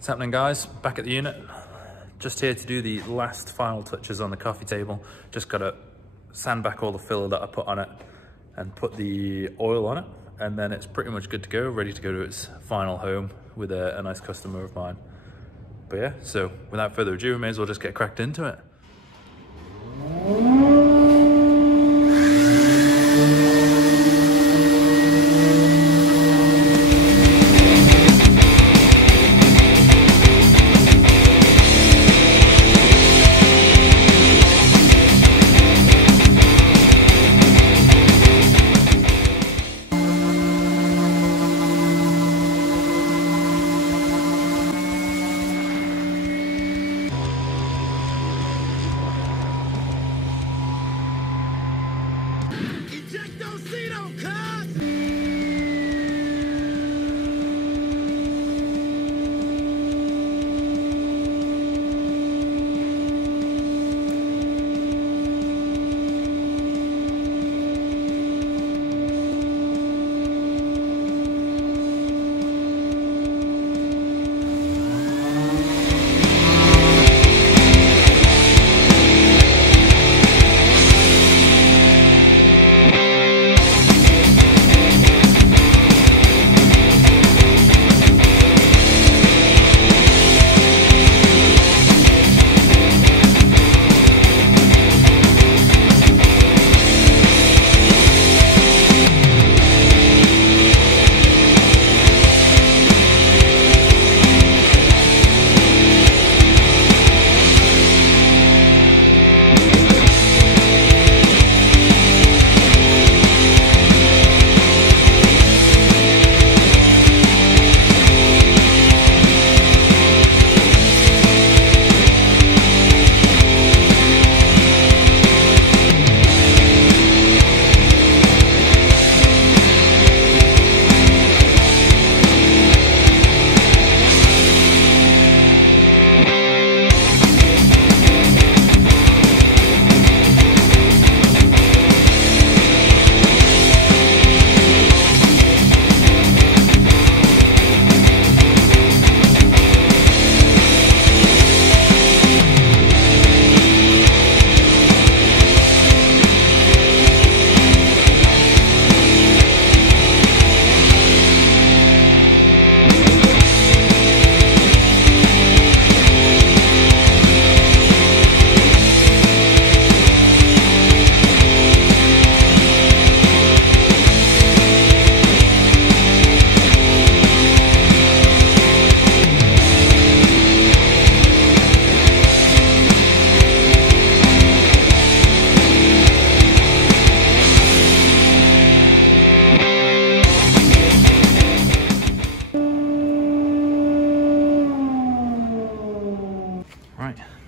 What's happening, guys? Back at the unit. Just here to do the last final touches on the coffee table. Just got to sand back all the filler that I put on it and put the oil on it. And then it's pretty much good to go, ready to go to its final home with a nice customer of mine. But yeah, so without further ado, we may as well just get cracked into it.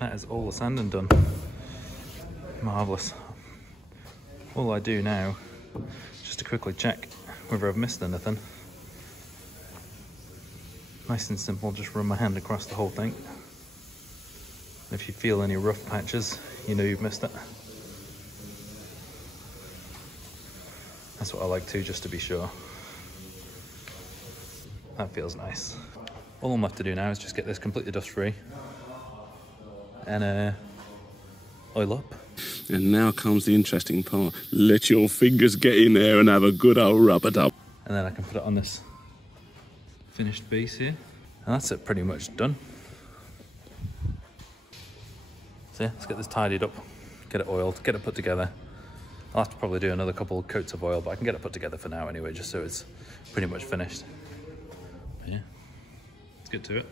That is all the sanding done. Marvellous. All I do now, just to quickly check whether I've missed anything. Nice and simple, just run my hand across the whole thing. If you feel any rough patches, you know you've missed it. That's what I like to, just to be sure. That feels nice. All I'm left to do now is just get this completely dust free and oil up. And now comes the interesting part. Let your fingers get in there and have a good old rub-a-dub. And then I can put it on this finished base here. And that's it, pretty much done. So yeah, let's get this tidied up, get it oiled, get it put together. I'll have to probably do another couple of coats of oil, but I can get it put together for now anyway, just so it's pretty much finished. But yeah, let's get to it.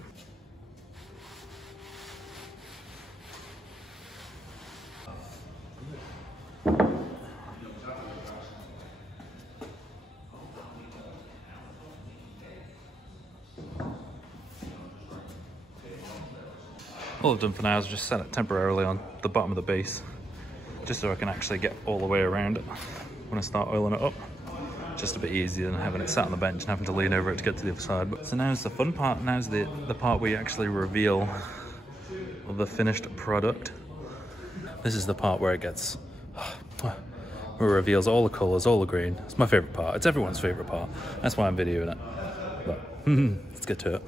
All I've done for now is just set it temporarily on the bottom of the base, just so I can actually get all the way around it when I start oiling it up. Just a bit easier than having it sat on the bench and having to lean over it to get to the other side. But so now's the fun part. Now's the part where you actually reveal the finished product. This is the part where it gets, where it reveals all the colours, all the green. It's my favourite part. It's everyone's favourite part. That's why I'm videoing it. But let's get to it.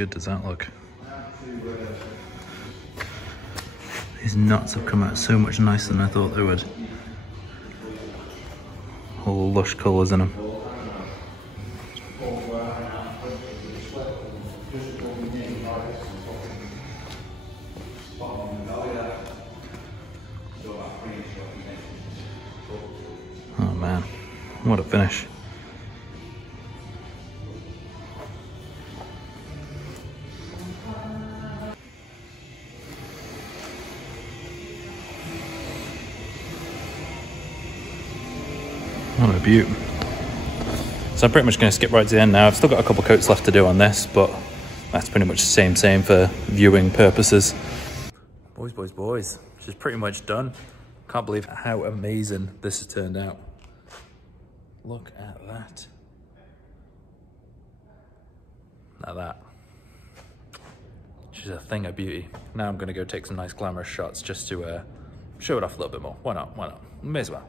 good does that look? These nuts have come out so much nicer than I thought they would. All lush colours in them. Oh man, what a finish. What a beaut. So I'm pretty much going to skip right to the end now. I've still got a couple coats left to do on this, but that's pretty much the same for viewing purposes. Boys, she's pretty much done. Can't believe how amazing this has turned out. Look at that. Like that. She's a thing of beauty. Now I'm going to go take some nice glamorous shots just to show it off a little bit more. Why not? Why not? May as well.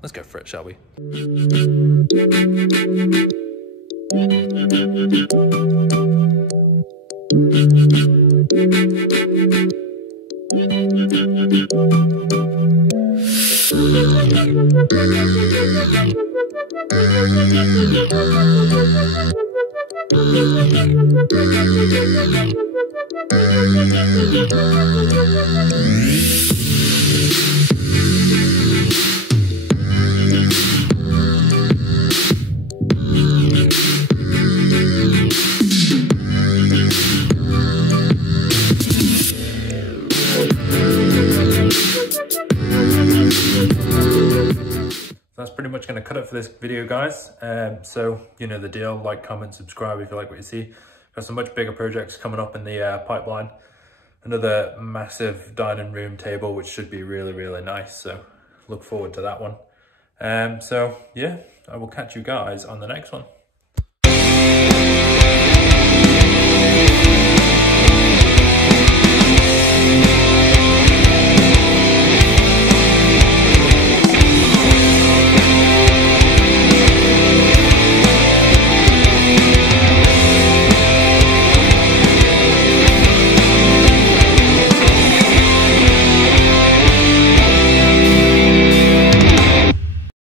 Let's go for it, shall we? That's pretty much going to cut it for this video, guys. So you know the deal. Like, comment, subscribe if you like what you see. Got some much bigger projects coming up in the pipeline. Another massive dining room table, which should be really, really nice. So look forward to that one. So yeah, I will catch you guys on the next one.